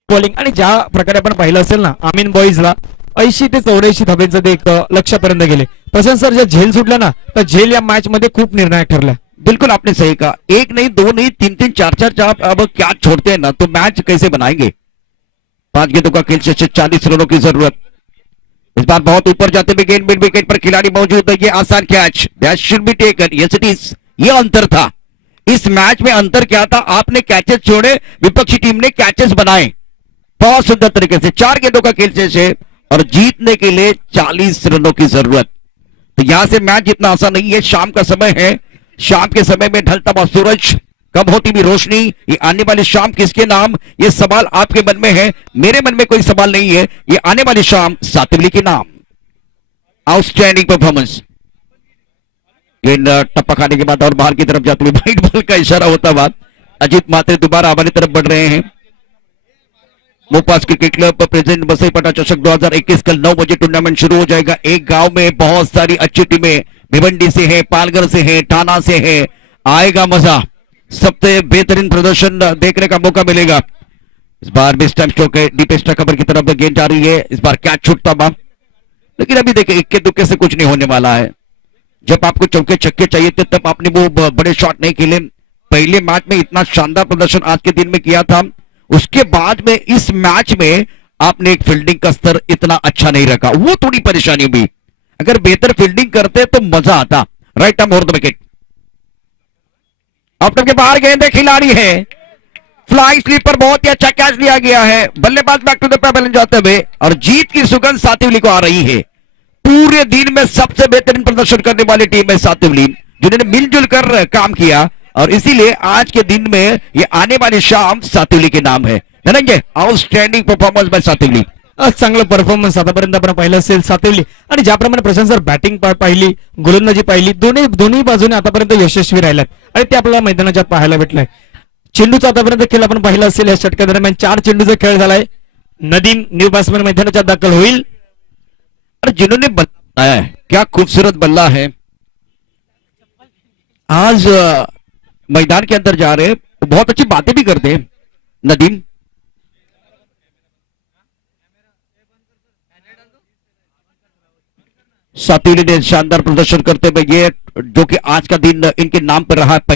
बॉलिंग, आणि ज्या प्रकारे आपण पाहिलं असेल ना, आमीन बॉईजला 80 ते 84 धाब्यांचं ते एक लक्ष्यापर्यंत गेले। प्रशांत सर, ज्या झेल सुटल्या ना, तर झेल या मैच मध्ये खूप निर्णायक ठरल्या। बिल्कुल आपने सही कहा, 1 नहीं 2 नहीं 3-3 4-4 जब अब क्या छोड़ते हैं ना तो मैच कैसे बनाएंगे। 5 गेंदों का खेल से 40 रनों की जरूरत। इस बार बहुत ऊपर जाते हुए गेंद मिड विकेट पर खिलाड़ी मौजूद है, ये आसान catch, that should be taken, yes it is. ये अंतर था इस मैच में, अंतर क्या था, आपने कैचेस छोड़े, विपक्षी टीम ने कैचेस बनाए बहुत सुंदर तरीके से। 4 गेंदों का खेल से और जीतने के लिए 40 रनों की जरूरत। तो यहां से मैच इतना आसान नहीं है, शाम का समय है, शाम के समय में ढलता हुआ सूरज, कब होती भी रोशनी, ये आने वाली शाम किसके नाम, ये सवाल आपके मन में है, मेरे मन में कोई सवाल नहीं है। ये आने वाली शाम सातवली के नाम। Outstanding performance. गेंद टप्पा खाने के बाद और बाहर की तरफ जाते हुए व्हाइट बॉल का इशारा होता बाद अजीत मात्रे दोबारा हमारी तरफ बढ़ रहे हैं। मोपास क्रिकेट क्लब प्रेजेंट बसईपटा चषक 2021 कल 9 बजे टूर्नामेंट शुरू हो जाएगा। एक गांव में बहुत सारी अच्छी टीमें भिवंडी से है, पालघर से है, टाना से है, आएगा मजा, सबसे बेहतरीन प्रदर्शन देखने का मौका मिलेगा। इस बार मिस टाइम स्ट्रोक है, डीप एक्स्ट्रा कवर की तरफ गेंद जा रही है, इस बार कैच छूटता बा, लेकिन अभी देखिए इक्के दुक्के से कुछ नहीं होने वाला है। जब आपको चौके छक्के चाहिए थे तब आपने वो बड़े शॉट नहीं खेले। पहले मैच में इतना शानदार प्रदर्शन आज के दिन में किया था, उसके बाद में इस मैच में आपने एक फील्डिंग का स्तर इतना अच्छा नहीं रखा, वो थोड़ी परेशानी हुई। अगर बेहतर फील्डिंग करते तो मजा आता, right arm over the wicket. Of के बाहर गेंद खिलाड़ी है, फ्लाई स्लीपर बहुत ही अच्छा कैच लिया गया है, बल्लेबाज बैक टू द पेबल जाते हुए और जीत की सुगंध सातिवली को आ रही है। पूरे दिन में सबसे बेहतरीन प्रदर्शन करने वाली टीम है सातिवली, जिन्होंने मिलजुल कर काम किया और इसीलिए आज के दिन में ये आने वाली शाम सातिवली के नाम है। Dhananjay, outstanding performance by Sativali. चांगलं परफॉर्मन्स आतापर्यंत आपण पाहिलं असेल सातिवली, आणि ज्याप्रमाणे प्रशांत सर बॅटिंग पाहिली, गोलंदाजी पाहिली, दोन्ही बाजूने आतापर्यंत यशस्वी राहिल्यात आणि ते आपल्याला मैदानाच्या पाहायला भेटलंय। चेंडूचा आतापर्यंत खेळ आपण पाहिला असेल, या षटकादरम्यान 4 चेंडूचा खेळ झालाय। नदीम न्यू बॅट्समॅन मैदानाच्या दाखल होईल। और जिन्होंने बल्ला है, क्या खूबसूरत बल्ला है। आज मैदान के अंदर जा रहे, बहुत अच्छी बातें भी करते हैं नदीम। सातिवली ने शानदार प्रदर्शन करते हुए ये जो कि आज का दिन इनके नाम पर रहा है।